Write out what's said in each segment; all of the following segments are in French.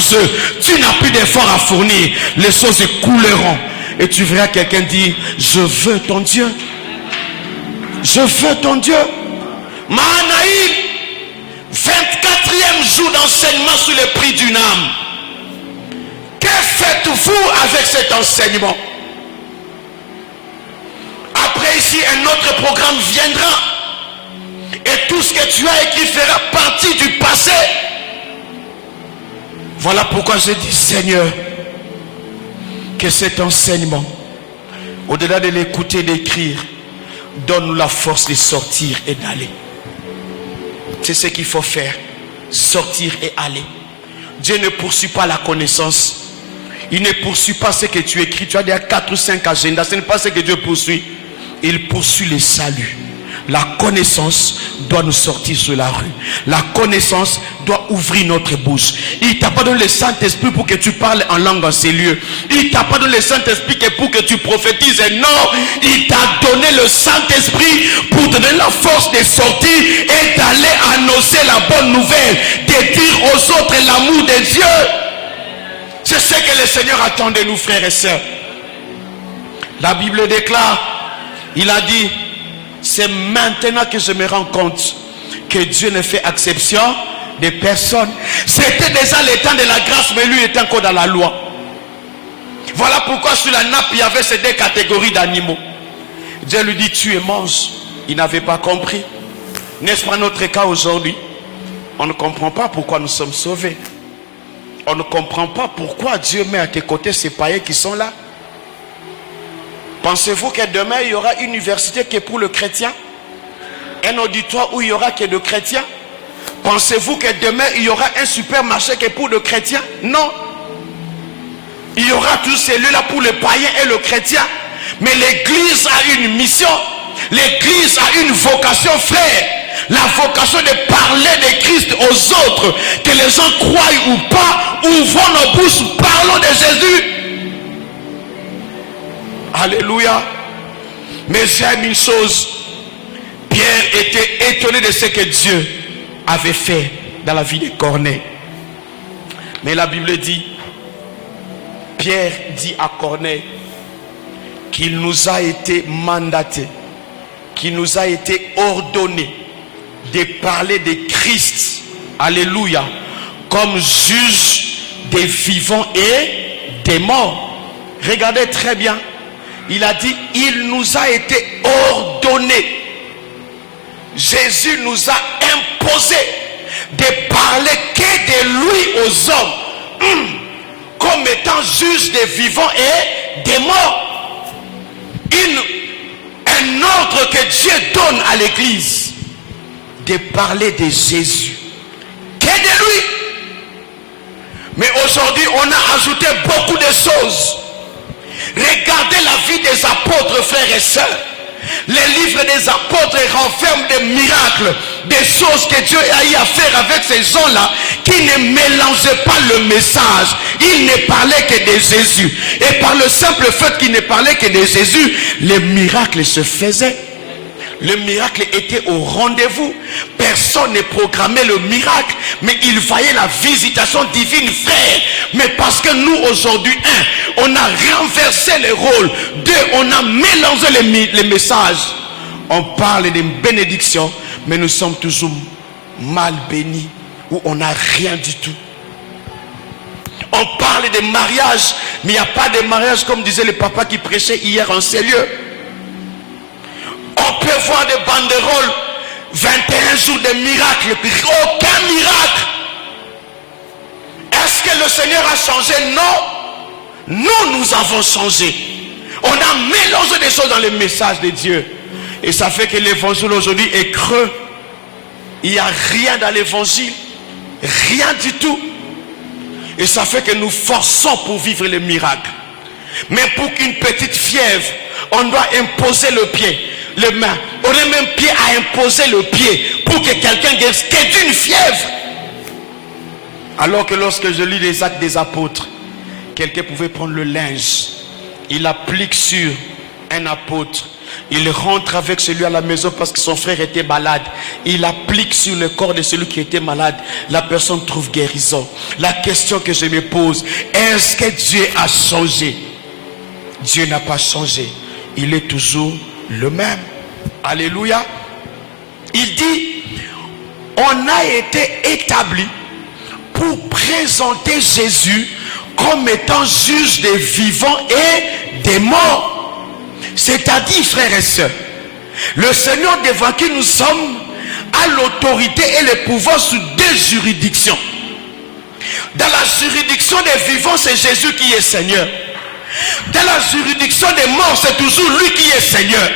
choses, tu n'as plus d'efforts à fournir, les choses couleront. Et tu verras quelqu'un dire, je veux ton Dieu. Je veux ton Dieu. Mahanaïm, 24e jour d'enseignement sur le prix d'une âme. Que faites-vous avec cet enseignement? Après ici, un autre programme viendra. Et tout ce que tu as écrit fera partie du passé. Voilà pourquoi je dis, Seigneur, que cet enseignement, au-delà de l'écouter, d'écrire, donne-nous la force de sortir et d'aller. C'est ce qu'il faut faire. Sortir et aller. Dieu ne poursuit pas la connaissance. Il ne poursuit pas ce que tu écris. Tu as déjà 4 ou 5 agendas. Ce n'est pas ce que Dieu poursuit. Il poursuit le salut. La connaissance doit nous sortir sur la rue. La connaissance doit ouvrir notre bouche. Il t'a pas donné le Saint-Esprit pour que tu parles en langue en ces lieux. Il t'a pas donné le Saint-Esprit pour que tu prophétises. Non, il t'a donné le Saint-Esprit pour te donner la force de sortir et d'aller annoncer la bonne nouvelle, de dire aux autres l'amour de Dieu. C'est ce que le Seigneur attend de nous, frères et sœurs. La Bible déclare, il a dit, c'est maintenant que je me rends compte que Dieu ne fait exception de personne. C'était déjà le temps de la grâce, mais lui était encore dans la loi. Voilà pourquoi sur la nappe, il y avait ces 2 catégories d'animaux. Dieu lui dit, tue et mange. Il n'avait pas compris. N'est-ce pas notre cas aujourd'hui? On ne comprend pas pourquoi nous sommes sauvés. On ne comprend pas pourquoi Dieu met à tes côtés ces païens qui sont là. Pensez-vous que demain il y aura une université qui est pour le chrétien? Un auditoire où il y aura que de chrétiens? Pensez-vous que demain il y aura un supermarché qui est pour le chrétien? Non. Il y aura tous ces lieux-là pour le païen et le chrétien. Mais l'église a une mission. L'église a une vocation, frère. La vocation de parler de Christ aux autres. Que les gens croient ou pas, ouvrons nos bouches, parlons de Jésus. Alléluia. Mais j'aime une chose. Pierre était étonné de ce que Dieu avait fait dans la vie de Corneille. Mais la Bible dit, Pierre dit à Corneille qu'il nous a été mandaté, qu'il nous a été ordonné de parler de Christ, alléluia, comme juge des vivants et des morts. Regardez très bien. Il a dit, il nous a été ordonné. Jésus nous a imposé de parler que de lui aux hommes, comme étant juge des vivants et des morts. Un ordre que Dieu donne à l'église, de parler de Jésus, que de lui. Mais aujourd'hui, on a ajouté beaucoup de choses. Regardez la vie des apôtres, frères et sœurs. Les livres des apôtres renferment des miracles, des choses que Dieu a eu à faire avec ces gens-là qui ne mélangeaient pas le message. Ils ne parlaient que de Jésus. Et par le simple fait qu'ils ne parlaient que de Jésus, les miracles se faisaient. Le miracle était au rendez-vous. Personne ne programmait le miracle, mais il voyait la visitation divine, frère. Mais parce que nous aujourd'hui, on a renversé les rôles. 2, on a mélangé les messages. On parle de bénédiction, mais nous sommes toujours mal bénis, où on n'a rien du tout. On parle de mariage, mais il n'y a pas de mariage comme disait le papa qui prêchait hier en ces lieux. On peut voir des banderoles, 21 jours de miracles, puis aucun miracle. Est-ce que le Seigneur a changé? Non. Nous avons changé. On a mélangé des choses dans le message de Dieu. Et ça fait que l'évangile aujourd'hui est creux. Il n'y a rien dans l'évangile. Rien du tout. Et ça fait que nous forçons pour vivre les miracles. Mais pour qu'une petite fièvre, on doit imposer le pied. Les mains, on est même pied à imposer le pied pour que quelqu'un guérisse que d'une fièvre. Alors que lorsque je lis les actes des apôtres, quelqu'un pouvait prendre le linge, il applique sur un apôtre, Il rentre avec celui à la maison parce que son frère était malade. Il applique sur le corps de celui qui était malade. La personne trouve guérison. La question que je me pose, est-ce que Dieu a changé? Dieu n'a pas changé. Il est toujours le même. Alléluia. Il dit, on a été établi pour présenter Jésus comme étant juge des vivants et des morts. C'est-à-dire, frères et sœurs, le Seigneur devant qui nous sommes a l'autorité et le pouvoir sur deux juridictions. Dans la juridiction des vivants, c'est Jésus qui est Seigneur. Dans la juridiction des morts, c'est toujours lui qui est Seigneur.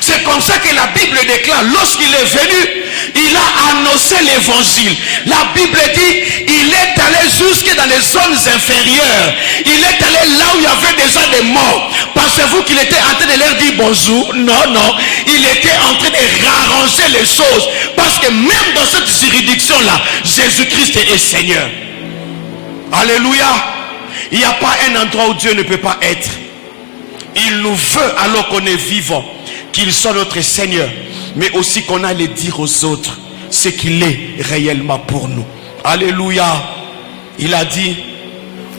C'est comme ça que la Bible déclare, lorsqu'il est venu, il a annoncé l'évangile. La Bible dit, il est allé jusque dans les zones inférieures. Il est allé là où il y avait déjà des morts. Pensez-vous qu'il était en train de leur dire bonjour? Non, non. Il était en train de rarranger les choses. Parce que même dans cette juridiction-là, Jésus-Christ est Seigneur. Alléluia. Il n'y a pas un endroit où Dieu ne peut pas être. Il nous veut alors qu'on est vivant, qu'il soit notre Seigneur, mais aussi qu'on aille dire aux autres ce qu'il est réellement pour nous. Alléluia. Il a dit,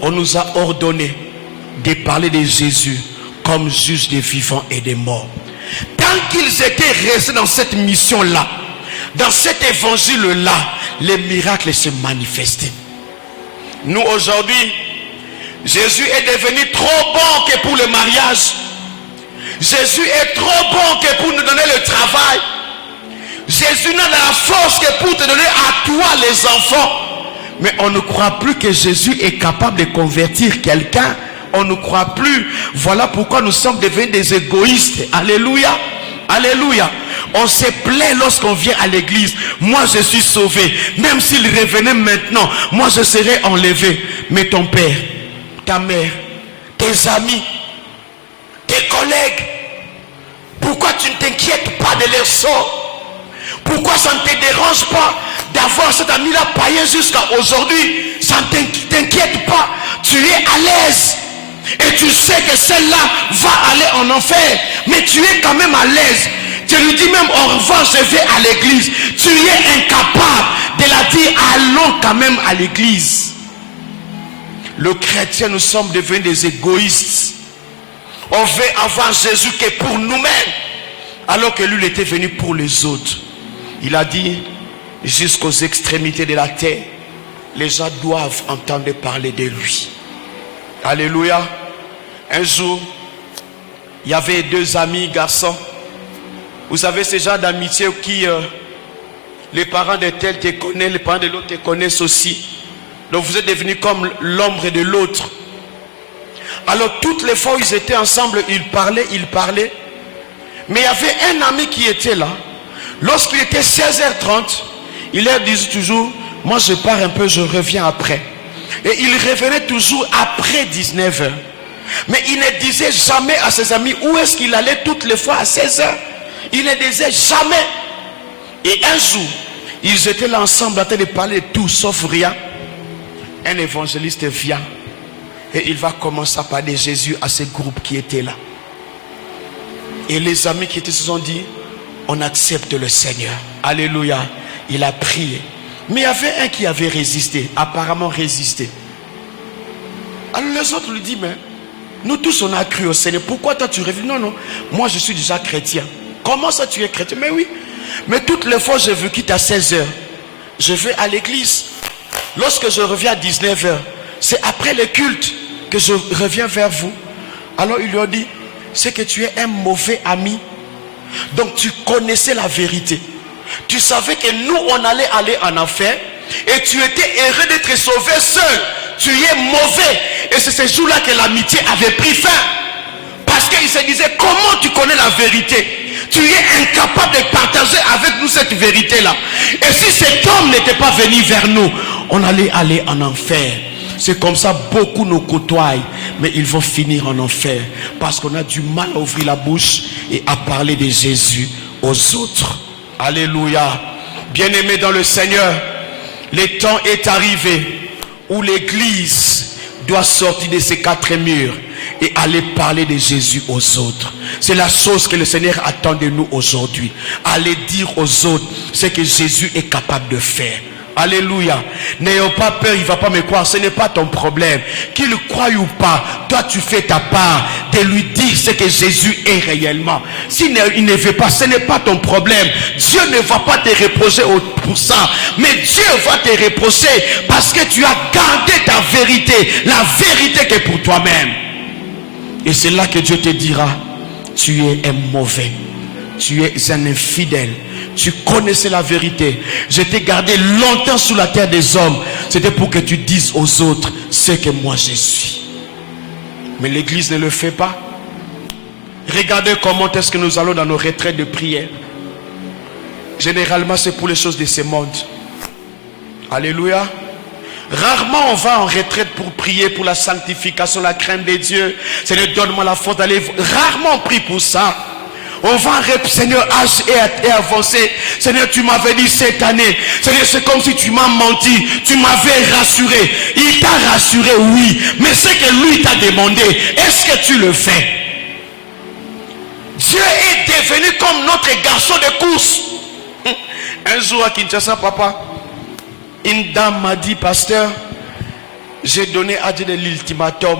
on nous a ordonné de parler de Jésus comme juge des vivants et des morts. Tant qu'ils étaient restés dans cette mission-là, dans cet évangile-là, les miracles se manifestaient. Nous aujourd'hui, Jésus est devenu trop bon que pour le mariage. Jésus est trop bon que pour nous donner le travail. Jésus n'a la force que pour te donner à toi les enfants. Mais on ne croit plus que Jésus est capable de convertir quelqu'un. On ne croit plus. Voilà pourquoi nous sommes devenus des égoïstes. Alléluia. Alléluia. On se plaît lorsqu'on vient à l'église. Moi je suis sauvé. Même s'il revenait maintenant, moi je serais enlevé. Mais ton père, ta mère, tes amis, tes collègues, pourquoi tu ne t'inquiètes pas de leur sort? Pourquoi ça ne te dérange pas d'avoir cet ami-là païen jusqu'à aujourd'hui? Ça ne t'inquiète pas. Tu es à l'aise. Et tu sais que celle-là va aller en enfer. Mais tu es quand même à l'aise. Tu lui dis même au revoir, je vais à l'église. Tu es incapable de la dire, allons quand même à l'église. Le chrétien, nous sommes devenus des égoïstes. On veut avoir Jésus que pour nous-mêmes, alors que lui il était venu pour les autres. Il a dit, jusqu'aux extrémités de la terre, les gens doivent entendre parler de lui. Alléluia. Un jour, il y avait deux amis garçons. Vous savez, ces gens d'amitié qui, les parents de tel te connaissent, les parents de l'autre te connaissent aussi. Donc vous êtes devenus comme l'ombre de l'autre. Alors toutes les fois où ils étaient ensemble, ils parlaient. Mais il y avait un ami qui était là. Lorsqu'il était 16h30, il leur disait toujours, moi je pars un peu, je reviens après. Et il revenait toujours après 19h. Mais il ne disait jamais à ses amis où est-ce qu'il allait toutes les fois à 16h. Il ne disait jamais. Et un jour, ils étaient là ensemble en train de parler de tout sauf rien. Un évangéliste vient et il va commencer à parler de Jésus à ce groupe qui était là. Et les amis qui étaient se sont dit, on accepte le Seigneur. Alléluia. Il a prié. Mais il y avait un qui avait résisté, apparemment résisté. Alors les autres lui disent, mais nous tous on a cru au Seigneur. Pourquoi toi tu reviens? Non, non, moi je suis déjà chrétien. Comment ça tu es chrétien? Mais oui. Mais toutes les fois je veux quitter à 16h. Je vais à l'église. Lorsque je reviens à 19h, c'est après le culte que je reviens vers vous. Alors ils lui ont dit, c'est que tu es un mauvais ami. Donc tu connaissais la vérité. Tu savais que nous on allait aller en enfer. Et tu étais heureux d'être sauvé seul. Tu es mauvais. Et c'est ce jour-là que l'amitié avait pris fin. Parce qu'il se disait, comment tu connais la vérité? Tu es incapable de partager avec nous cette vérité-là. Et si cet homme n'était pas venu vers nous, on allait aller en enfer. C'est comme ça, beaucoup nous côtoient, mais ils vont finir en enfer. Parce qu'on a du mal à ouvrir la bouche et à parler de Jésus aux autres. Alléluia. Bien-aimés dans le Seigneur, le temps est arrivé où l'église doit sortir de ces quatre murs et aller parler de Jésus aux autres. C'est la chose que le Seigneur attend de nous aujourd'hui. Aller dire aux autres ce que Jésus est capable de faire. Alléluia. N'ayons pas peur, il ne va pas me croire. Ce n'est pas ton problème. Qu'il croie ou pas, toi tu fais ta part de lui dire ce que Jésus est réellement. S'il ne veut pas, ce n'est pas ton problème. Dieu ne va pas te reprocher pour ça. Mais Dieu va te reprocher parce que tu as gardé ta vérité. La vérité qui est pour toi-même. Et c'est là que Dieu te dira, tu es un mauvais. Tu es un infidèle. Tu connaissais la vérité. Je t'ai gardé longtemps sous la terre des hommes. C'était pour que tu dises aux autres ce que moi je suis. Mais l'église ne le fait pas. Regardez comment est-ce que nous allons dans nos retraites de prière. Généralement c'est pour les choses de ce monde. Alléluia. Rarement on va en retraite pour prier pour la sanctification, la crainte de Dieu. Seigneur, donne-moi la faute d'aller. Rarement on prie pour ça. On va Seigneur, âge et avancé. Seigneur, tu m'avais dit cette année. Seigneur, c'est comme si tu m'as menti. Tu m'avais rassuré. Il t'a rassuré, oui. Mais ce que lui t'a demandé, est-ce que tu le fais? Dieu est devenu comme notre garçon de course. Un jour à Kinshasa, papa, une dame m'a dit, pasteur, j'ai donné à Dieu de l'ultimatum.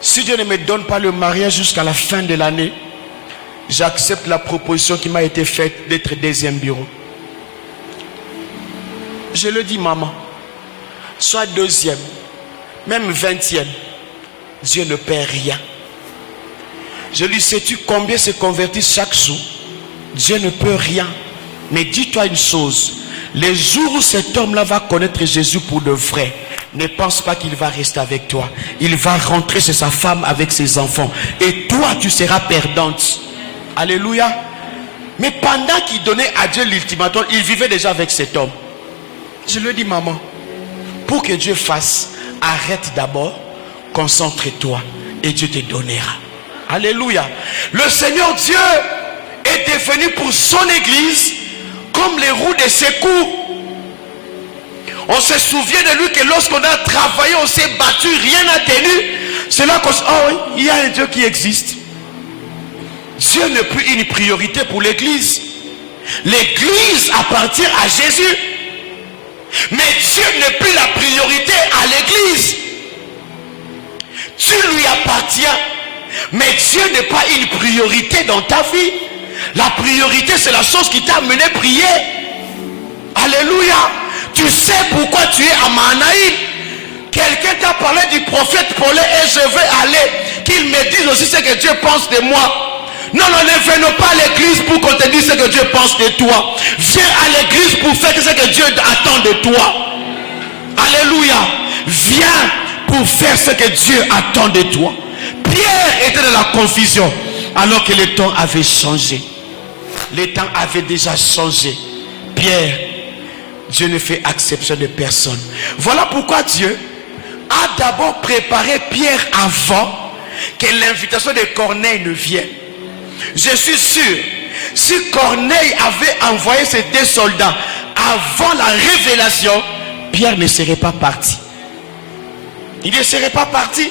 Si Dieu ne me donne pas le mariage jusqu'à la fin de l'année, j'accepte la proposition qui m'a été faite d'être deuxième bureau. Je le dis, maman, soit deuxième, même 20e, Dieu ne perd rien. Je lui dis, sais-tu combien se convertissent chaque jour? Dieu ne peut rien. Mais dis-toi une chose, les jours où cet homme-là va connaître Jésus pour de vrai, ne pense pas qu'il va rester avec toi. Il va rentrer chez sa femme avec ses enfants. Et toi, tu seras perdante. Alléluia. Mais pendant qu'il donnait à Dieu l'ultimatum, il vivait déjà avec cet homme. Je lui dis, maman, pour que Dieu fasse, arrête d'abord, concentre-toi et Dieu te donnera. Alléluia. Le Seigneur Dieu est devenu pour son église comme les roues de secours. On se souvient de lui que lorsqu'on a travaillé, on s'est battu, rien n'a tenu. C'est là qu'on se dit, oh oui, il y a un Dieu qui existe. Dieu n'est plus une priorité pour l'église. L'église appartient à Jésus. Mais Dieu n'est plus la priorité à l'église. Tu lui appartiens. Mais Dieu n'est pas une priorité dans ta vie. La priorité, c'est la chose qui t'a amené à prier. Alléluia. Tu sais pourquoi tu es à Mahanaïm. Quelqu'un t'a parlé du prophète Paul et je vais aller. Qu'il me dise aussi ce que Dieu pense de moi. Non, ne venons pas à l'église pour qu'on te dise ce que Dieu pense de toi. Viens à l'église pour faire ce que Dieu attend de toi. Alléluia. Viens pour faire ce que Dieu attend de toi. Pierre était dans la confusion alors que le temps avait changé. Le temps avait déjà changé. Pierre, Dieu ne fait exception de personne. Voilà pourquoi Dieu a d'abord préparé Pierre avant que l'invitation de Corneille ne vienne. Je suis sûr, si Corneille avait envoyé ses 2 soldats avant la révélation, Pierre ne serait pas parti. Il ne serait pas parti.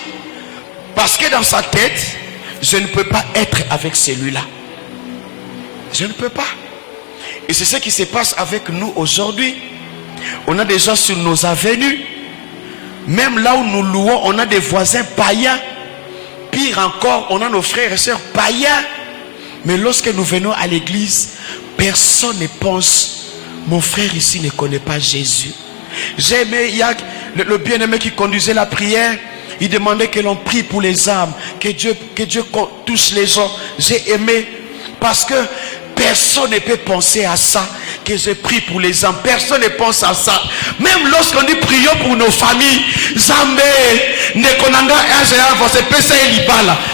Parce que dans sa tête, je ne peux pas être avec celui-là. Je ne peux pas. Et c'est ce qui se passe avec nous aujourd'hui. On a des gens sur nos avenues. Même là où nous louons, on a des voisins païens. Pire encore, on a nos frères et sœurs païens. Mais lorsque nous venons à l'église, personne ne pense, mon frère ici ne connaît pas Jésus. J'ai aimé, il y a le bien-aimé qui conduisait la prière. Il demandait que l'on prie pour les âmes, que Dieu touche les gens. J'ai aimé parce que personne ne peut penser à ça, que je prie pour les âmes. Personne ne pense à ça. Même lorsqu'on dit prions pour nos familles,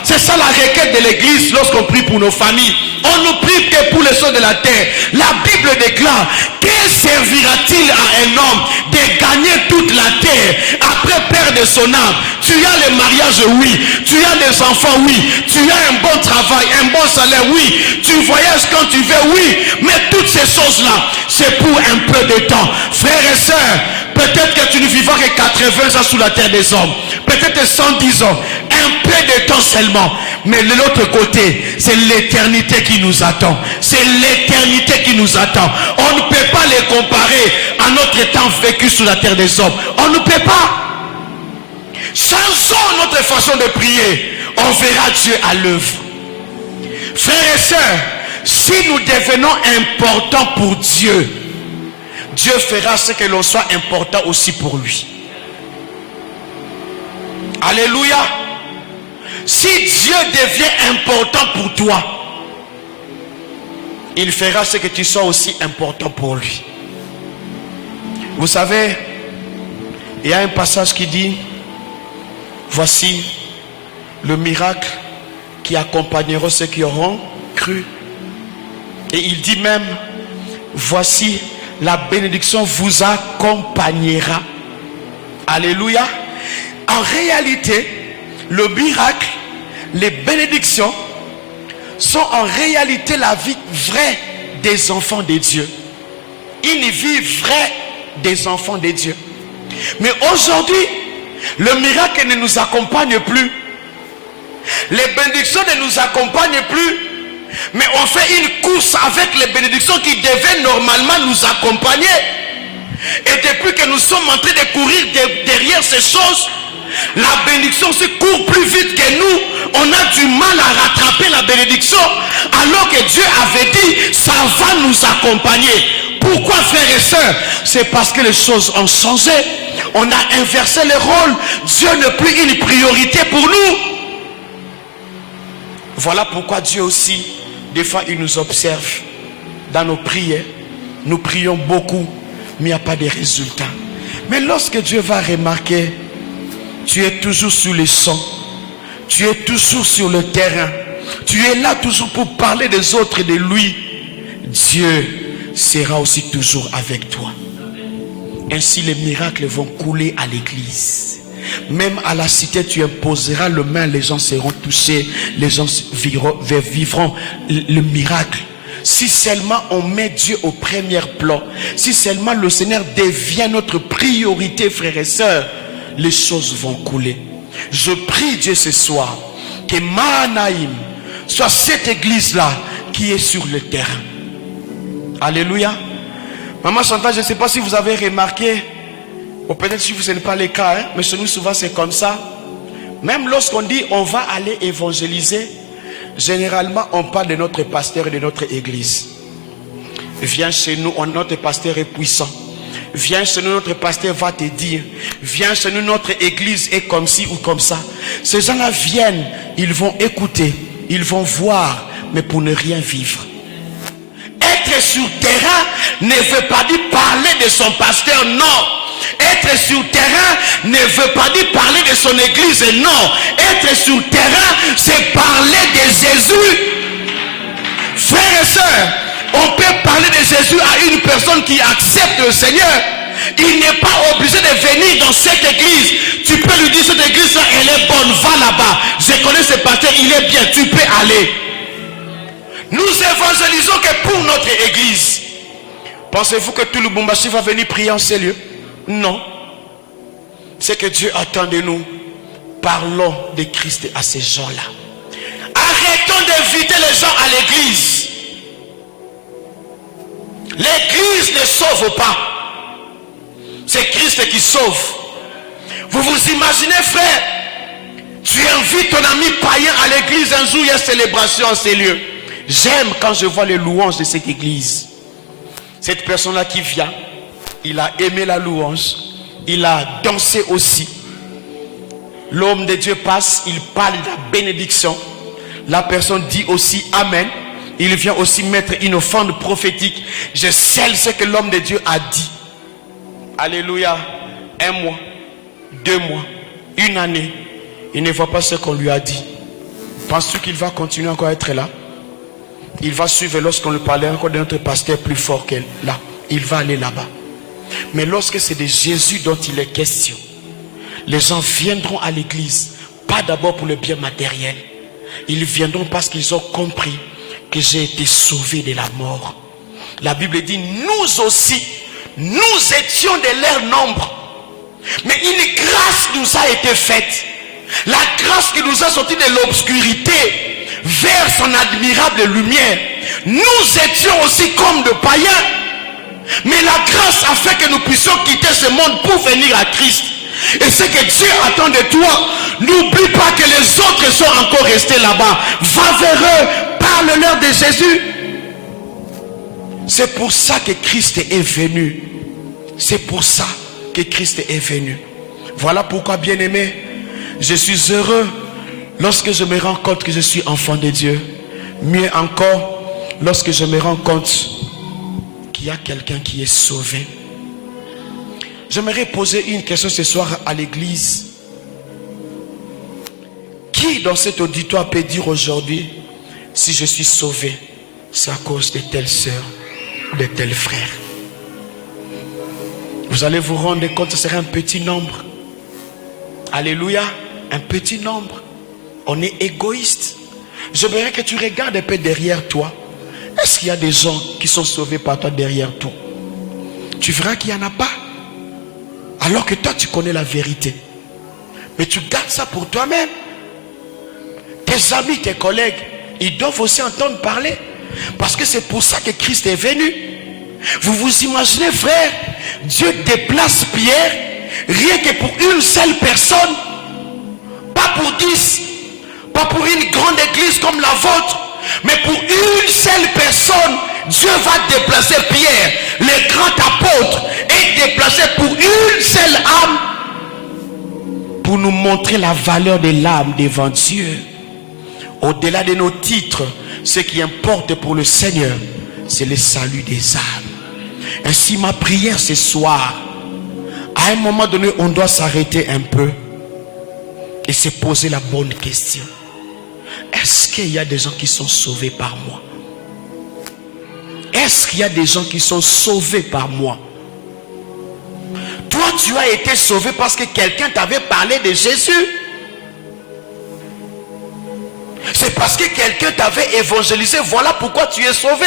c'est ça la requête de l'église lorsqu'on prie pour nos familles. On ne prie que pour les choses de la terre. La Bible déclare, que servira-t-il à un homme de gagner toute la terre après perdre son âme? Tu as le mariage, oui. Tu as des enfants, oui. Tu as un bon travail, un bon salaire, oui. Tu voyages quand tu veux, oui. Mais toutes ces choses-là, c'est pour un peu de temps. Frères et sœurs, peut-être que tu ne vivras que 80 ans sous la terre des hommes. Peut-être 110 ans. Un peu peu de temps seulement. Mais de l'autre côté, c'est l'éternité qui nous attend. C'est l'éternité qui nous attend. On ne peut pas les comparer à notre temps vécu sur la terre des hommes. On ne peut pas. Changeons notre façon de prier. On verra Dieu à l'œuvre. Frères et sœurs, si nous devenons importants pour Dieu, Dieu fera ce que l'on soit important aussi pour lui. Alléluia. Si Dieu devient important pour toi, il fera ce que tu sois aussi important pour lui. Vous savez, il y a un passage qui dit: voici le miracle qui accompagnera ceux qui auront cru. Et il dit même: voici la bénédiction vous accompagnera. Alléluia. En réalité, le miracle, les bénédictions sont en réalité la vie vraie des enfants de Dieu. Une vie vraie des enfants de Dieu. Mais aujourd'hui, le miracle ne nous accompagne plus. Les bénédictions ne nous accompagnent plus. Mais on fait une course avec les bénédictions qui devaient normalement nous accompagner. Et depuis que nous sommes en train de courir derrière ces choses, la bénédiction se court plus vite que nous. On a du mal à rattraper la bénédiction, alors que Dieu avait dit ça va nous accompagner. Pourquoi, frères et sœurs? C'est parce que les choses ont changé. On a inversé les rôles. Dieu n'est plus une priorité pour nous. Voilà pourquoi Dieu aussi, des fois, il nous observe dans nos prières. Nous prions beaucoup, mais il n'y a pas de résultats. Mais lorsque Dieu va remarquer, tu es toujours sur les champs, tu es toujours sur le terrain, tu es là toujours pour parler des autres et de lui, Dieu sera aussi toujours avec toi. Ainsi les miracles vont couler à l'église. Même à la cité, tu imposeras le main, les gens seront touchés, les gens vivront le miracle. Si seulement on met Dieu au premier plan, si seulement le Seigneur devient notre priorité, frères et sœurs, les choses vont couler. Je prie Dieu ce soir que Mahanaïm soit cette église-là qui est sur le terrain. Alléluia. Maman Chantal, je ne sais pas si vous avez remarqué, ou peut-être si ce n'est pas le cas, mais chez nous souvent c'est comme ça. Même lorsqu'on dit on va aller évangéliser, généralement on parle de notre pasteur et de notre église. Viens chez nous, notre pasteur est puissant. Viens chez nous, notre pasteur va te dire. Viens chez nous, notre église est comme ci ou comme ça. Ces gens-là viennent, ils vont écouter, ils vont voir, mais pour ne rien vivre. Être sur terrain ne veut pas dire parler de son pasteur, non. Être sur terrain ne veut pas dire parler de son église, non. Être sur terrain, c'est parler de Jésus. Frères et sœurs, on peut parler de Jésus à une personne qui accepte le Seigneur. Il n'est pas obligé de venir dans cette église. Tu peux lui dire: cette église-là, elle est bonne, va là-bas. Je connais ce pasteur, il est bien, tu peux aller. Nous évangélisons que pour notre église. Pensez-vous que tout le Lubumbashi va venir prier en ces lieux? Non. C'est que Dieu attend de nous. Parlons de Christ à ces gens-là. Arrêtons d'inviter les gens à l'église. L'église ne sauve pas. C'est Christ qui sauve. Vous vous imaginez, frère, tu invites ton ami païen à l'église, un jour il y a célébration en ces lieux. J'aime quand je vois les louanges de cette église. Cette personne-là qui vient, il a aimé la louange, il a dansé aussi. L'homme de Dieu passe, il parle de la bénédiction. La personne dit aussi Amen. Il vient aussi mettre une offrande prophétique. Je scelle ce que l'homme de Dieu a dit. Alléluia. 1 mois, 2 mois, 1 année. Il ne voit pas ce qu'on lui a dit. Penses-tu qu'il va continuer encore à être là? Il va suivre lorsqu'on lui parlait encore de notre pasteur plus fort qu'elle. Là, il va aller là-bas. Mais lorsque c'est de Jésus dont il est question, les gens viendront à l'église, pas d'abord pour le bien matériel. Ils viendront parce qu'ils ont compris que j'ai été sauvé de la mort. La Bible dit, nous aussi, nous étions de leur nombre. Mais une grâce nous a été faite. La grâce qui nous a sortis de l'obscurité vers son admirable lumière. Nous étions aussi comme de païens. Mais la grâce a fait que nous puissions quitter ce monde pour venir à Christ. Et ce que Dieu attend de toi, n'oublie pas que les autres sont encore restés là-bas. Va vers eux, parle-leur de Jésus. C'est pour ça que Christ est venu. C'est pour ça que Christ est venu. Voilà pourquoi, bien-aimé, je suis heureux lorsque je me rends compte que je suis enfant de Dieu. Mieux encore, lorsque je me rends compte qu'il y a quelqu'un qui est sauvé. J'aimerais poser une question ce soir à l'église. Qui dans cet auditoire peut dire aujourd'hui, si je suis sauvé, c'est à cause de telle sœur, de tel frère? Vous allez vous rendre compte, ce serait un petit nombre. Alléluia, un petit nombre. On est égoïste. J'aimerais que tu regardes un peu derrière toi. Est-ce qu'il y a des gens qui sont sauvés par toi derrière toi? Tu verras qu'il n'y en a pas. Alors que toi tu connais la vérité. Mais tu gardes ça pour toi-même. Tes amis, tes collègues, ils doivent aussi entendre parler. Parce que c'est pour ça que Christ est venu. Vous vous imaginez, frère, Dieu déplace Pierre rien que pour une seule personne. Pas pour 10. Pas pour une grande église comme la vôtre. Mais pour une seule personne, Dieu va déplacer Pierre, le grand apôtre, et déplacer pour une seule âme, pour nous montrer la valeur de l'âme devant Dieu. Au-delà de nos titres, ce qui importe pour le Seigneur, c'est le salut des âmes. Ainsi, ma prière ce soir, à un moment donné, on doit s'arrêter un peu et se poser la bonne question. Est-ce qu'il y a des gens qui sont sauvés par moi? Est-ce qu'il y a des gens qui sont sauvés par moi? Toi, tu as été sauvé parce que quelqu'un t'avait parlé de Jésus. C'est parce que quelqu'un t'avait évangélisé. Voilà pourquoi tu es sauvé.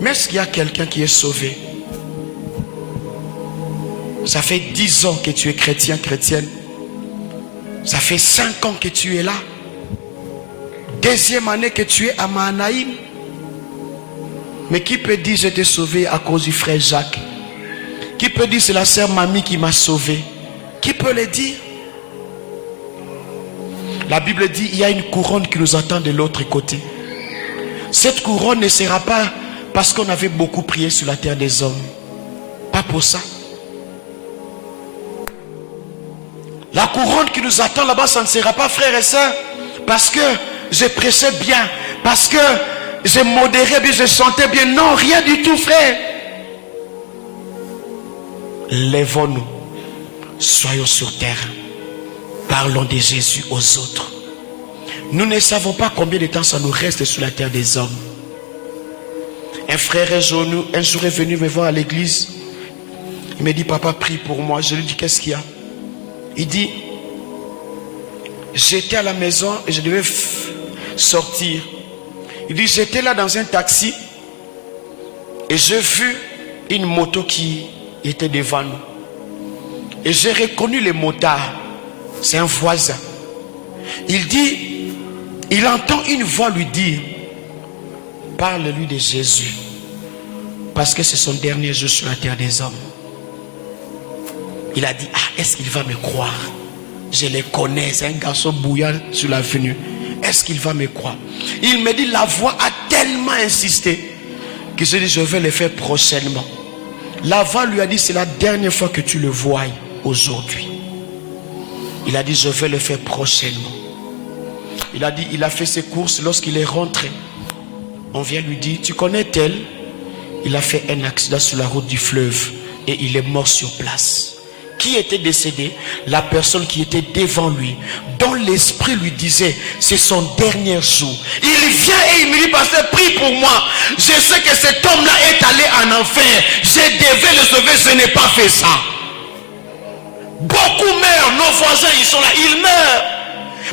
Mais est-ce qu'il y a quelqu'un qui est sauvé? Ça fait 10 ans que tu es chrétien, chrétienne. Ça fait 5 ans que tu es là. 2e année que tu es à Mahanaïm. Mais qui peut dire je t'ai sauvé à cause du frère Jacques? Qui peut dire c'est la sœur Mamie qui m'a sauvé? Qui peut le dire? La Bible dit il y a une couronne qui nous attend de l'autre côté. Cette couronne ne sera pas parce qu'on avait beaucoup prié sur la terre des hommes. Pas pour ça. La couronne qui nous attend là-bas, ça ne sera pas, frères et sœurs, parce que je prêchais bien, parce que je modérais bien, je chantais bien. Non, rien du tout, frère. Lèvons-nous, soyons sur terre, parlons de Jésus aux autres. Nous ne savons pas combien de temps ça nous reste sur la terre des hommes. Un frère un jour est venu me voir à l'église. Il me dit, papa, prie pour moi. Je lui dis, qu'est-ce qu'il y a? Il dit, j'étais à la maison et je devais sortir. Il dit, j'étais là dans un taxi et j'ai vu une moto qui était devant nous. Et j'ai reconnu le motard. C'est un voisin. Il dit, il entend une voix lui dire, parle-lui de Jésus. Parce que c'est son dernier jour sur la terre des hommes. Il a dit, est-ce qu'il va me croire? Je le connais, c'est un garçon bouillant sur l'avenue. Est-ce qu'il va me croire? Il me dit, la voix a tellement insisté que je dis, je vais le faire prochainement. La voix lui a dit, c'est la dernière fois que tu le vois aujourd'hui. Il a dit, je vais le faire prochainement. Il a dit, il a fait ses courses. Lorsqu'il est rentré, on vient lui dire, tu connais tel? Il a fait un accident sur la route du fleuve et il est mort sur place. Qui était décédé? La personne qui était devant lui, dont l'esprit lui disait, c'est son dernier jour. Il vient et il me dit, pasteur, prie pour moi. Je sais que cet homme-là est allé en enfer. Je devais le sauver, je n'ai pas fait ça. Beaucoup meurent, nos voisins, ils sont là, ils meurent.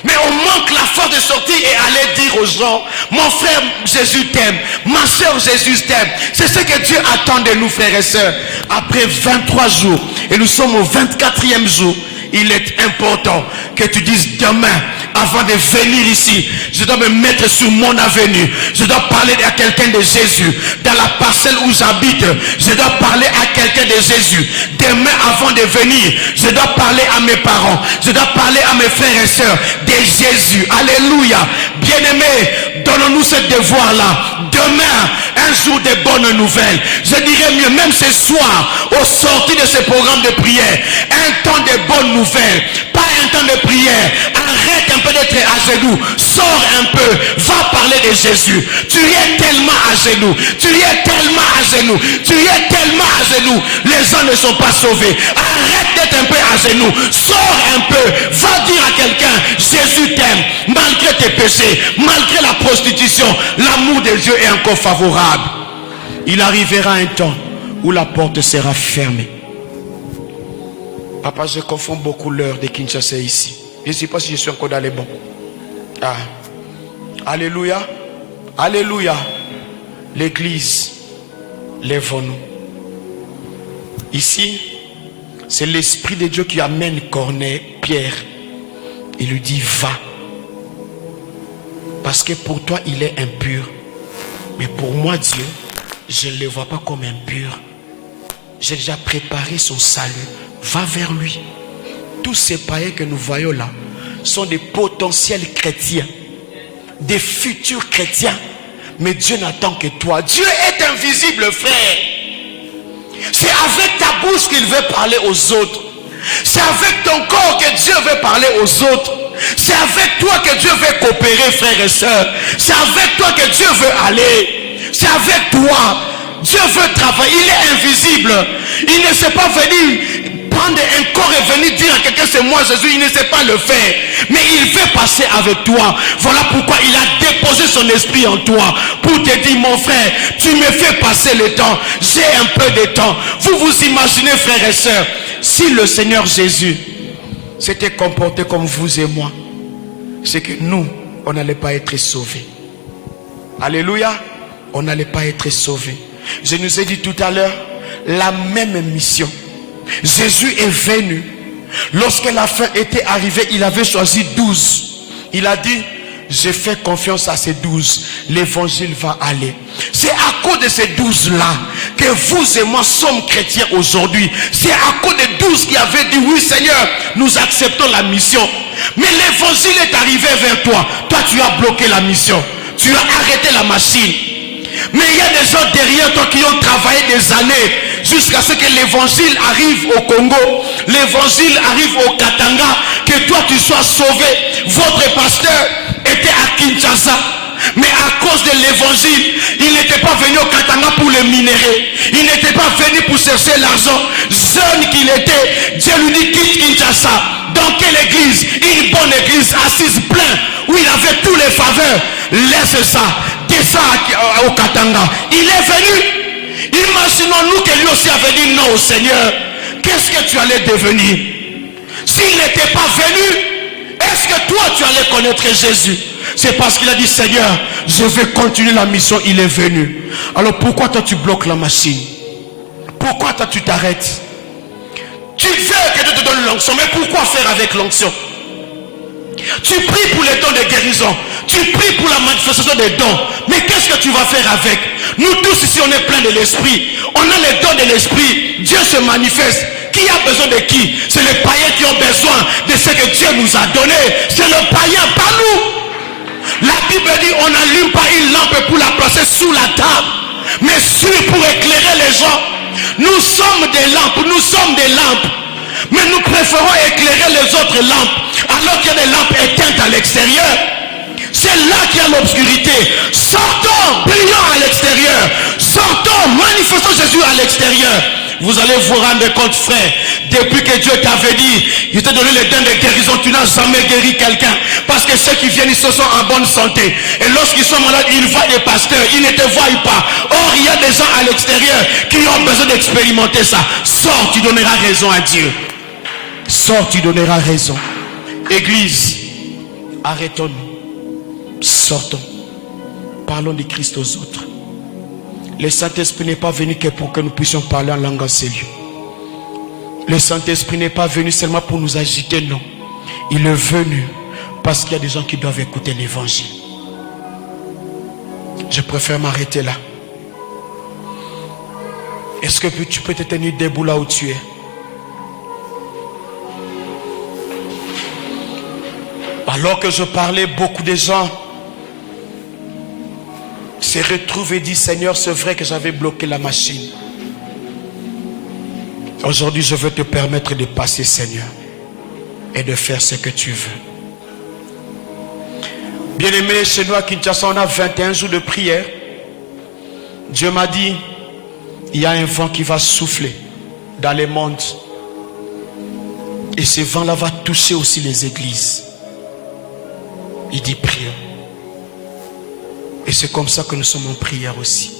Mais on manque la force de sortir et aller dire aux gens, mon frère Jésus t'aime, ma soeur Jésus t'aime. C'est ce que Dieu attend de nous, frères et sœurs. Après 23 jours, et nous sommes au 24e jour, il est important que tu dises demain, avant de venir ici, je dois me mettre sur mon avenue. Je dois parler à quelqu'un de Jésus. Dans la parcelle où j'habite, je dois parler à quelqu'un de Jésus. Demain, avant de venir, je dois parler à mes parents. Je dois parler à mes frères et sœurs de Jésus. Alléluia. Bien-aimés, donnons-nous ce devoir-là. Demain, un jour de bonnes nouvelles. Je dirais mieux, même ce soir, au sortir de ce programme de prière, un temps de bonnes nouvelles, pas un temps de prière. Arrête un peu d'être à genoux, sors un peu, va parler de Jésus. Tu es tellement à genoux, tu es tellement à genoux, tu es tellement à genoux. Les gens ne sont pas sauvés. Arrête d'être un peu à genoux, sors un peu, va dire à quelqu'un, Jésus t'aime, malgré tes péchés, malgré la prostitution, l'amour de Dieu est encore favorable. Il arrivera un temps où la porte sera fermée. Papa, je confonds beaucoup l'heure de Kinshasa ici. Je ne sais pas si je suis encore dans les bons. Ah. Alléluia. Alléluia. L'église, lèvons-nous. Ici, c'est l'Esprit de Dieu qui amène Corneille, Pierre. Il lui dit, va. Parce que pour toi, il est impur. Mais pour moi, Dieu, je ne le vois pas comme impur. J'ai déjà préparé son salut. Va vers lui. Tous ces païens que nous voyons là sont des potentiels chrétiens, des futurs chrétiens. Mais Dieu n'attend que toi. Dieu est invisible, frère. C'est avec ta bouche qu'il veut parler aux autres. C'est avec ton corps que Dieu veut parler aux autres. C'est avec toi que Dieu veut coopérer, frères et sœurs. C'est avec toi que Dieu veut aller. C'est avec toi. Dieu veut travailler. Il est invisible. Il ne sait pas venir prendre un corps et venir dire à quelqu'un c'est moi Jésus. Il ne sait pas le faire. Mais il veut passer avec toi. Voilà pourquoi il a déposé son esprit en toi. Pour te dire, mon frère, tu me fais passer le temps. J'ai un peu de temps. Vous vous imaginez, frères et sœurs, si le Seigneur Jésus s'était comporté comme vous et moi, c'est que nous, on n'allait pas être sauvés. Alléluia. On n'allait pas être sauvés. Je nous ai dit tout à l'heure, la même mission. Jésus est venu. Lorsque la fin était arrivée, il avait choisi 12. Il a dit, j'ai fait confiance à ces 12. L'évangile va aller. C'est à cause de ces 12-là que vous et moi sommes chrétiens aujourd'hui. C'est à cause des 12 qui avaient dit, oui Seigneur, nous acceptons la mission. Mais l'évangile est arrivé vers toi. Toi, tu as bloqué la mission. Tu as arrêté la machine. Mais il y a des gens derrière toi qui ont travaillé des années jusqu'à ce que l'évangile arrive au Congo, l'évangile arrive au Katanga, que toi tu sois sauvé. Votre pasteur était à Kinshasa, mais à cause de l'évangile, il n'était pas venu au Katanga pour les minerais. Il n'était pas venu pour chercher l'argent. Jeune qu'il était, Dieu lui dit quitte Kinshasa. Dans quelle église? Une bonne église assise plein, où il avait tous les faveurs. Laisse ça, descends au Katanga. Il est venu. Imaginons-nous que lui aussi avait dit non au Seigneur. Qu'est-ce que tu allais devenir? S'il n'était pas venu, est-ce que toi tu allais connaître Jésus? C'est parce qu'il a dit, Seigneur, je vais continuer la mission. Il est venu. Alors pourquoi toi tu bloques la machine? Pourquoi toi tu t'arrêtes? Tu veux que Dieu te donne l'onction, mais pourquoi faire avec l'onction? Tu pries pour les dons de guérison, tu pries pour la manifestation des dons, mais qu'est-ce que tu vas faire avec? Nous tous ici on est plein de l'esprit, on a les dons de l'esprit, Dieu se manifeste. Qui a besoin de qui? C'est les païens qui ont besoin de ce que Dieu nous a donné. C'est le païen, pas nous. La Bible dit on n'allume pas une lampe pour la placer sous la table, mais pour éclairer les gens. Nous sommes des lampes, nous sommes des lampes. Mais nous préférons éclairer les autres lampes alors qu'il y a des lampes éteintes à l'extérieur. C'est là qu'il y a l'obscurité. Sortons, brillons à l'extérieur. Sortons, manifestons Jésus à l'extérieur. Vous allez vous rendre compte, frère, depuis que Dieu t'avait dit, il t'a donné les dons de guérison, tu n'as jamais guéri quelqu'un. Parce que ceux qui viennent, ils se sont en bonne santé. Et lorsqu'ils sont malades, ils voient des pasteurs, ils ne te voient pas. Or, il y a des gens à l'extérieur qui ont besoin d'expérimenter ça. Sors, tu donneras raison à Dieu. Sors, tu donneras raison. Église, arrêtons-nous. Sortons. Parlons de Christ aux autres. Le Saint-Esprit n'est pas venu que pour que nous puissions parler en langue en ces lieux. Le Saint-Esprit n'est pas venu seulement pour nous agiter, non. Il est venu parce qu'il y a des gens qui doivent écouter l'évangile. Je préfère m'arrêter là. Est-ce que tu peux te tenir debout là où tu es? Alors que je parlais, beaucoup de gens se retrouvent et disent: Seigneur, c'est vrai que j'avais bloqué la machine. Aujourd'hui, je veux te permettre de passer, Seigneur, et de faire ce que tu veux. Bien-aimé, chez nous à Kinshasa, on a 21 jours de prière. Dieu m'a dit, il y a un vent qui va souffler dans les mondes. Et ce vent-là va toucher aussi les églises. Il dit prière. Et c'est comme ça que nous sommes en prière aussi.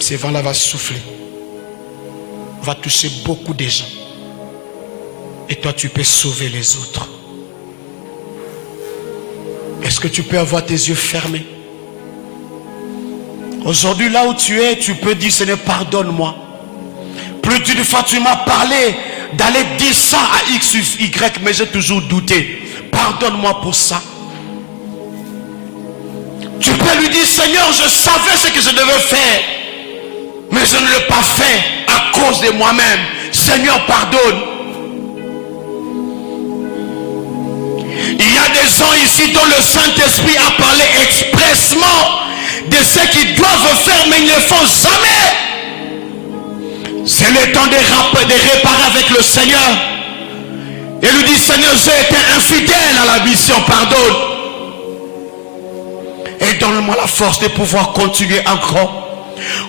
Ce vent-là va souffler. Va toucher beaucoup de gens. Et toi, tu peux sauver les autres. Est-ce que tu peux avoir tes yeux fermés? Aujourd'hui, là où tu es, tu peux dire: Seigneur, pardonne-moi. Plus d'une fois, tu m'as parlé d'aller dire ça à X ou Y, mais j'ai toujours douté. Pardonne-moi pour ça. Tu peux lui dire: Seigneur, je savais ce que je devais faire, mais je ne l'ai pas fait à cause de moi-même. Seigneur, pardonne. Il y a des gens ici dont le Saint-Esprit a parlé expressement de ce qu'ils doivent faire, mais ils ne le font jamais. C'est le temps de réparer avec le Seigneur. Et lui dit: Seigneur, j'ai été infidèle à la mission, pardonne. Et donne-moi la force de pouvoir continuer encore.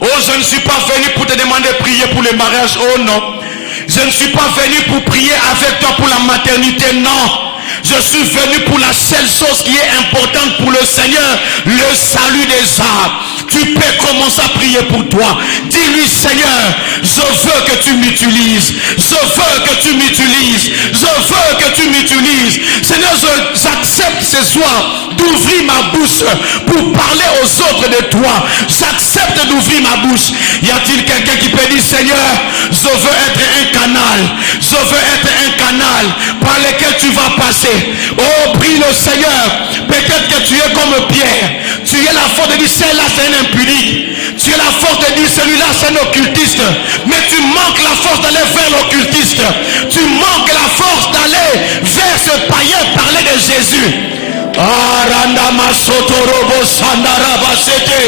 Oh, je ne suis pas venu pour te demander de prier pour le mariage. Oh non. Je ne suis pas venu pour prier avec toi pour la maternité. Non. Je suis venu pour la seule chose qui est importante pour le Seigneur, le salut des âmes. Tu peux commencer à prier pour toi. Dis-lui: Seigneur, je veux que tu m'utilises. Je veux que tu m'utilises. Je veux que tu m'utilises. Seigneur, j'accepte ce soir d'ouvrir ma bouche pour parler aux autres de toi. J'accepte d'ouvrir ma bouche. Y a-t-il quelqu'un qui peut dire: Seigneur, je veux être un canal. Je veux être un canal par lequel tu vas passer. Oh, prie le Seigneur. Peut-être que tu es comme Pierre. Tu es la force de dire: celle-là c'est un impunique. Tu es la force de dire: celui-là c'est un occultiste. Mais tu manques la force d'aller vers l'occultiste. Tu manques la force d'aller vers ce païen parler de Jésus. Arandama sotorobo sandaraba sete.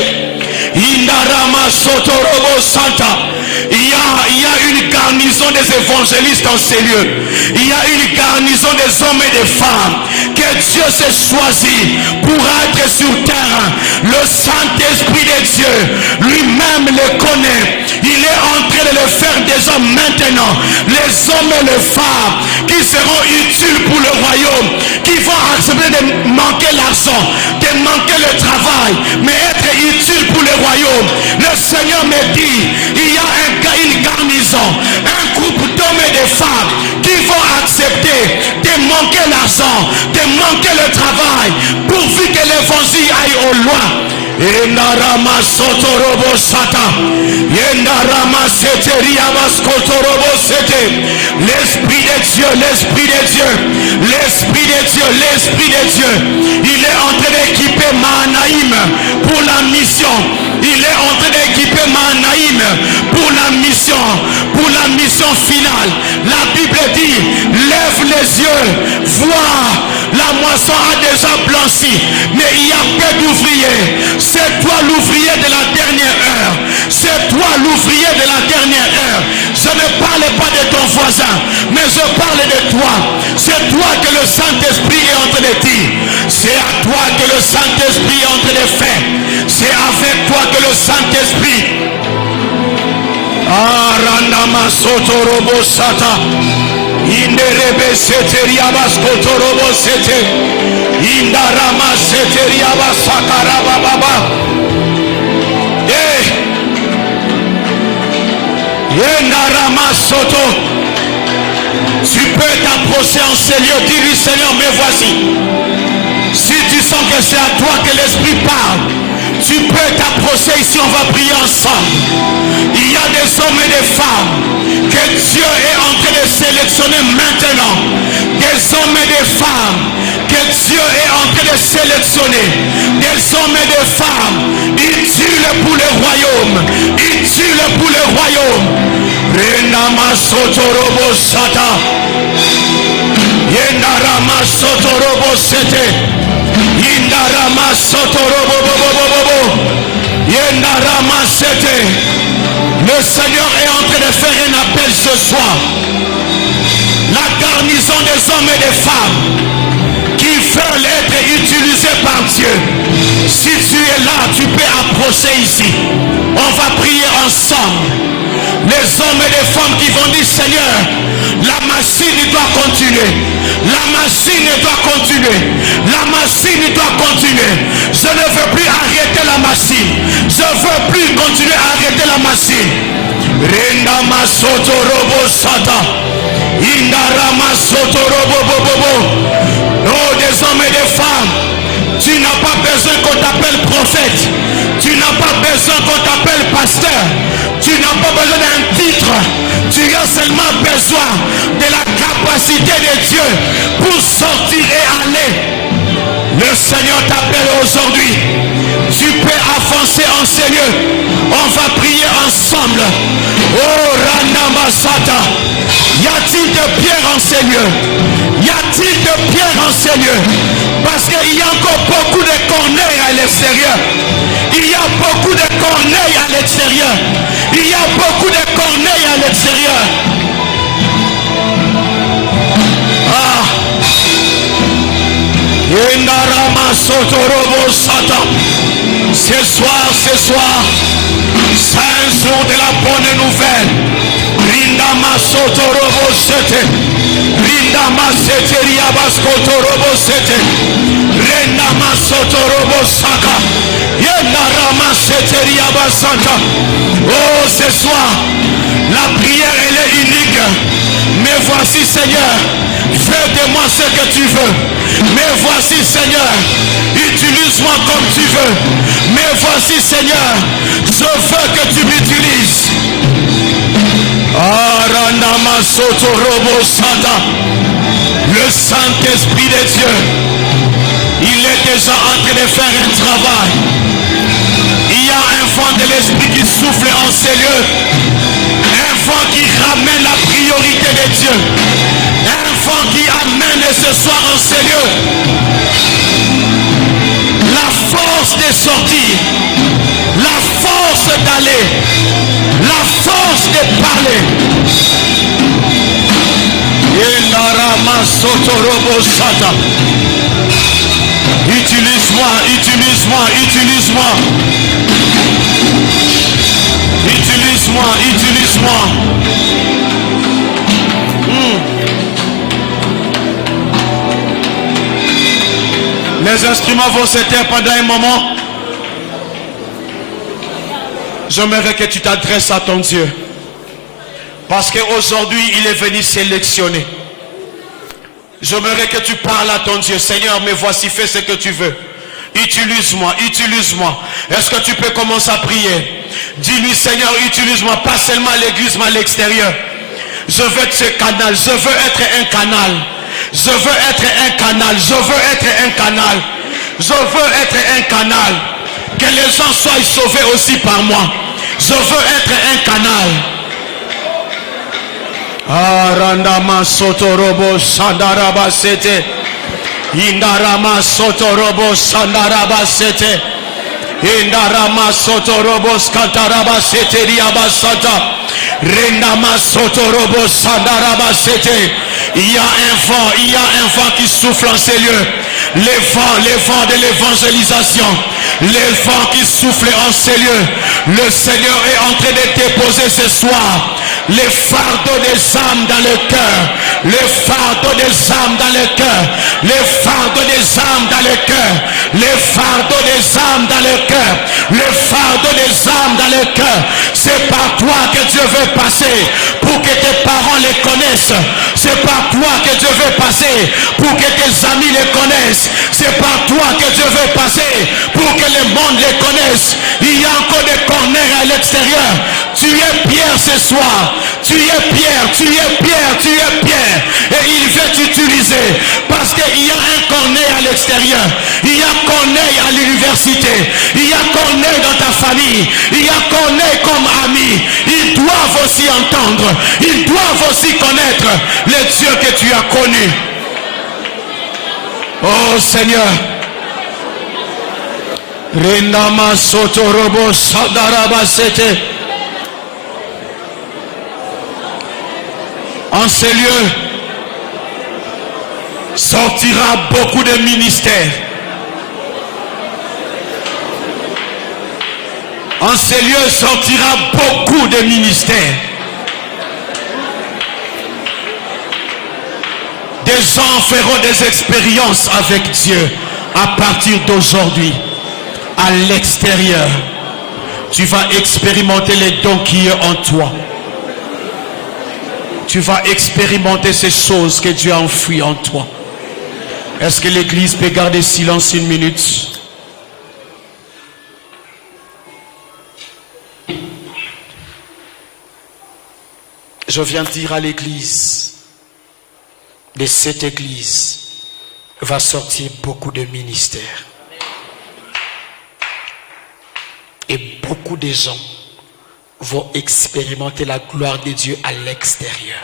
Indarama sotorobo santa. Il y a une garnison des évangélistes dans ces lieux. Il y a une garnison des hommes et des femmes que Dieu s'est choisi pour être sur terre. Le Saint-Esprit de Dieu lui-même le connaît. Il est en train de le faire déjà maintenant. Les hommes et les femmes qui seront utiles pour le royaume, qui vont accepter de manquer l'argent, de manquer le travail, mais être utiles pour le royaume. Le Seigneur me dit, il y a une garnison, un groupe d'hommes et de femmes qui vont accepter de manquer l'argent, de manquer le travail, pourvu que l'évangile aille au loin. Endarama sotorobo sata. Endarama seteria baskotorobo sete. L'Esprit de Dieu, l'Esprit de Dieu, l'Esprit de Dieu, l'Esprit de Dieu. Il est en train d'équiper Mahanaïm pour la mission. Il est en train d'équiper Mahanaïm pour la mission finale. La Bible dit, lève les yeux, vois, la moisson a déjà blanchi, mais il y a peu d'ouvriers. C'est toi l'ouvrier de la dernière heure. C'est toi l'ouvrier de la dernière heure. Je ne parle pas de ton voisin, mais je parle de toi. C'est toi que le Saint-Esprit est en train de dire. C'est à toi que le Saint-Esprit est en train de faire. C'est avec toi que le Saint-Esprit. Arandama sotorobo sata. Inderebe seteriabas kotorobo sete. Indarama seteriabas sakaraba baba. Yendarama soto. Tu peux t'approcher en ces lieux. Dis-lui: Seigneur, me voici. Si tu sens que c'est à toi que l'Esprit parle, tu peux t'approcher ici, on va prier ensemble. Il y a des hommes et des femmes que Dieu est en train de sélectionner maintenant des hommes et des femmes, que Dieu est en train de sélectionner des hommes et des femmes utiles pour le royaume, utiles pour le royaume. Renama Sotorobo Sata, Yendarama Sotorobo Sete, Yendarama Sotorobo Bobo, Yendarama Sete. Le Seigneur est en train de faire un appel ce soir. La garnison des hommes et des femmes qui veulent être utilisés par Dieu. Si tu es là, tu peux approcher ici. On va prier ensemble. Les hommes et les femmes qui vont dire, Seigneur, la machine doit continuer. La machine doit continuer. La machine doit continuer. Je ne veux plus arrêter la machine. Je ne veux plus continuer à arrêter la machine. Rendama Sotorobo Sata. Indarama Sotorobo Bobo. Oh, des hommes et des femmes. Tu n'as pas besoin qu'on t'appelle prophète. Tu n'as pas besoin qu'on t'appelle pasteur. Tu n'as pas besoin d'un titre. Tu as seulement besoin de la capacité de Dieu pour sortir et aller. Le Seigneur t'appelle aujourd'hui. Tu peux avancer en ces lieux. On va prier ensemble. Oh Randamasata. Y a-t-il de pierre en ces lieux? Y a-t-il de pierre en ces lieux? Parce qu'il y a encore beaucoup de corneilles à l'extérieur. Il y a beaucoup de corneilles à l'extérieur. Il y a beaucoup de corneilles à l'extérieur. Ah. Ce soir, c'est un jour de la bonne nouvelle. Rindama Sotorobo Sete. Rindama Seteria Baskotorobo Sete. Rendama Sotorobo Saka. Yendarama Seteria Basanta. Oh, ce soir, la prière elle est unique. Mais voici, Seigneur, fais de moi ce que tu veux. Mais voici, Seigneur, utilise-moi comme tu veux. Mais voici, Seigneur, je veux que tu m'utilises. Arandama Sotorobo Santa. Le Saint-Esprit de Dieu, il est déjà en train de faire un travail. Il y a un vent de l'Esprit qui souffle en ces lieux. Un vent qui ramène la priorité de Dieu. Un vent qui amène ce soir en ces lieux la force de sortir, la force d'aller, la force de parler. Utilise-moi, utilise-moi, utilise-moi. Utilise-moi, utilise-moi. Les instruments vont se taire pendant un moment. J'aimerais que tu t'adresses à ton Dieu. Parce qu'aujourd'hui, il est venu sélectionner. J'aimerais que tu parles à ton Dieu. Seigneur, me voici, fais ce que tu veux. Utilise-moi, utilise-moi. Est-ce que tu peux commencer à prier? Dis-lui, Seigneur, utilise-moi, pas seulement à l'église, mais à l'extérieur. Je veux être ce canal, je veux être un canal. Je veux être un canal, je veux être un canal. Je veux être un canal. Que les gens soient sauvés aussi par moi. Je veux être un canal. Arandama Sotorobo Sandaraba Sete. Indarama Sotorobo Sandaraba Sete. Indarama Sotorobo Skantaraba Sete Riabasata. Rendama Sotorobo Sandaraba Sete. Il y a un vent qui souffle en ces lieux. Les vents de l'évangélisation. Les vents qui soufflent en ces lieux. Le Seigneur est en train de déposer ce soir les fardeaux des âmes dans le cœur. Les fardeaux des âmes dans le cœur. Les fardeaux des âmes dans le cœur. Les fardeaux des âmes dans le cœur. Les fardeaux des âmes dans le cœur. C'est par toi que Dieu veut passer pour que tes parents les connaissent. C'est par toi que Dieu veut passer pour que tes amis les connaissent. C'est par toi que Dieu veut passer pour que que le monde les connaisse. Il y a encore des corners à l'extérieur. Tu es Pierre ce soir. Tu es Pierre, tu es Pierre, tu es Pierre. Et il veut t'utiliser. Parce qu'il y a un corner à l'extérieur. Il y a corner à l'université. Il y a corner dans ta famille. Il y a corner comme ami. Ils doivent aussi entendre. Ils doivent aussi connaître le Dieu que tu as connu. Oh Seigneur. Renama Sotorobo Sadarabasete. En ces lieux sortira beaucoup de ministères. En ces lieux sortira beaucoup de ministères. Des gens feront des expériences avec Dieu à partir d'aujourd'hui. À l'extérieur, tu vas expérimenter les dons qui sont en toi. Tu vas expérimenter ces choses que Dieu a enfouies en toi. Est-ce que l'église peut garder silence une minute? Je viens dire à l'église, de cette église va sortir beaucoup de ministères. Et beaucoup de gens vont expérimenter la gloire de Dieu à l'extérieur.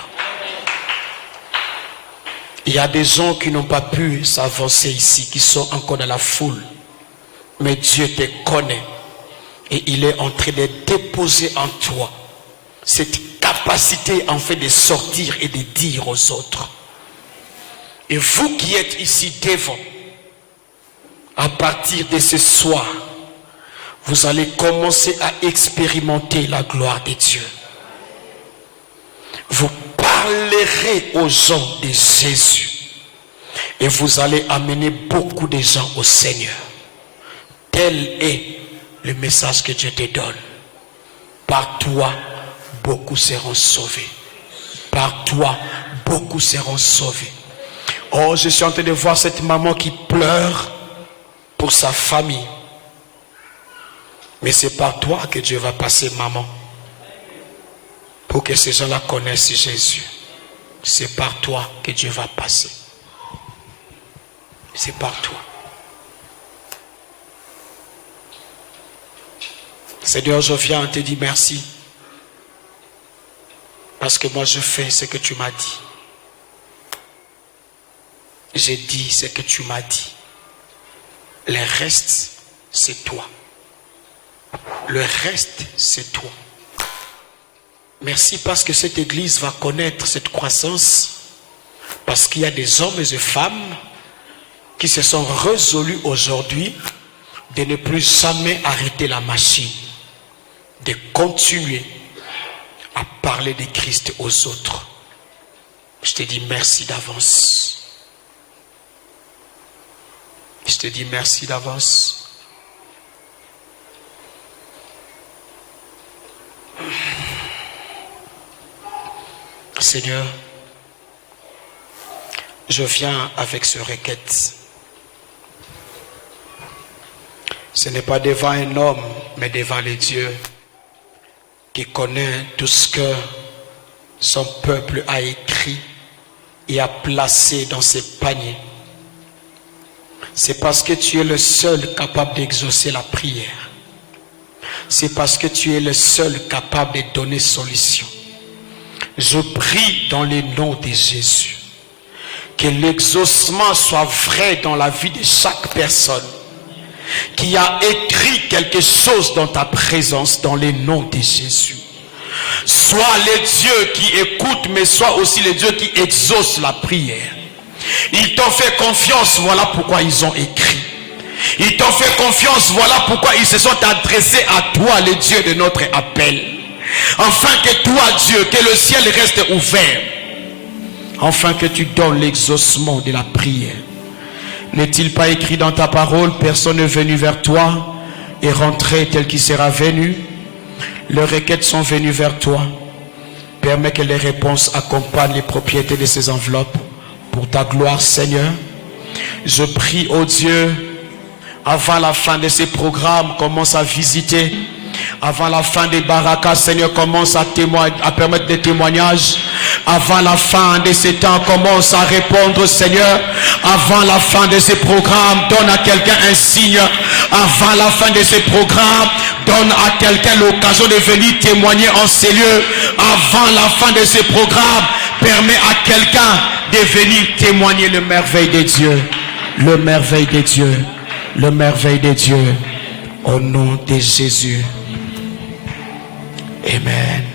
Il y a des gens qui n'ont pas pu s'avancer ici, qui sont encore dans la foule. Mais Dieu te connaît. Et il est en train de déposer en toi cette capacité en fait de sortir et de dire aux autres. Et vous qui êtes ici devant, à partir de ce soir, vous allez commencer à expérimenter la gloire de Dieu. Vous parlerez aux gens de Jésus. Et vous allez amener beaucoup de gens au Seigneur. Tel est le message que Dieu te donne. Par toi, beaucoup seront sauvés. Par toi, beaucoup seront sauvés. Oh, je suis en train de voir cette maman qui pleure pour sa famille. Mais c'est par toi que Dieu va passer, maman. Pour que ces gens-là connaissent Jésus. C'est par toi que Dieu va passer. C'est par toi. Seigneur, je viens te dire merci. Parce que moi je fais ce que tu m'as dit. J'ai dit ce que tu m'as dit. Le reste, c'est toi. Le reste, c'est toi. Merci parce que cette église va connaître cette croissance. Parce qu'il y a des hommes et des femmes qui se sont résolus aujourd'hui de ne plus jamais arrêter la machine. De continuer à parler de Christ aux autres. Je te dis merci d'avance. Je te dis merci d'avance. Seigneur, je viens avec ce requête. Ce n'est pas devant un homme, mais devant les dieux qui connaît tout ce que son peuple a écrit et a placé dans ses paniers. C'est parce que tu es le seul capable d'exaucer la prière. C'est parce que tu es le seul capable de donner solution. Je prie dans le nom de Jésus que l'exaucement soit vrai dans la vie de chaque personne qui a écrit quelque chose dans ta présence dans le nom de Jésus. Sois le Dieu qui écoute, mais sois aussi le Dieu qui exauce la prière. Ils t'ont fait confiance, voilà pourquoi ils ont écrit. Ils t'ont fait confiance, voilà pourquoi ils se sont adressés à toi, le Dieu de notre appel. Afin que toi, Dieu, que le ciel reste ouvert. Afin que tu donnes l'exaucement de la prière. N'est-il pas écrit dans ta parole, personne n'est venu vers toi et rentré tel qu'il sera venu? Les requêtes sont venues vers toi. Permets que les réponses accompagnent les propriétés de ces enveloppes pour ta gloire, Seigneur. Je prie, ô Dieu, Avant la fin de ces programmes, commence à visiter. Avant la fin des barakas, Seigneur, commence à permettre des témoignages. Avant la fin de ces temps, commence à répondre, Seigneur. Avant la fin de ces programmes, donne à quelqu'un un signe. Avant la fin de ces programmes, donne à quelqu'un l'occasion de venir témoigner en ces lieux. Avant la fin de ces programmes, permet à quelqu'un de venir témoigner le merveille de Dieu. Le merveille de Dieu. Le merveille de Dieu. Au nom de Jésus. Amen.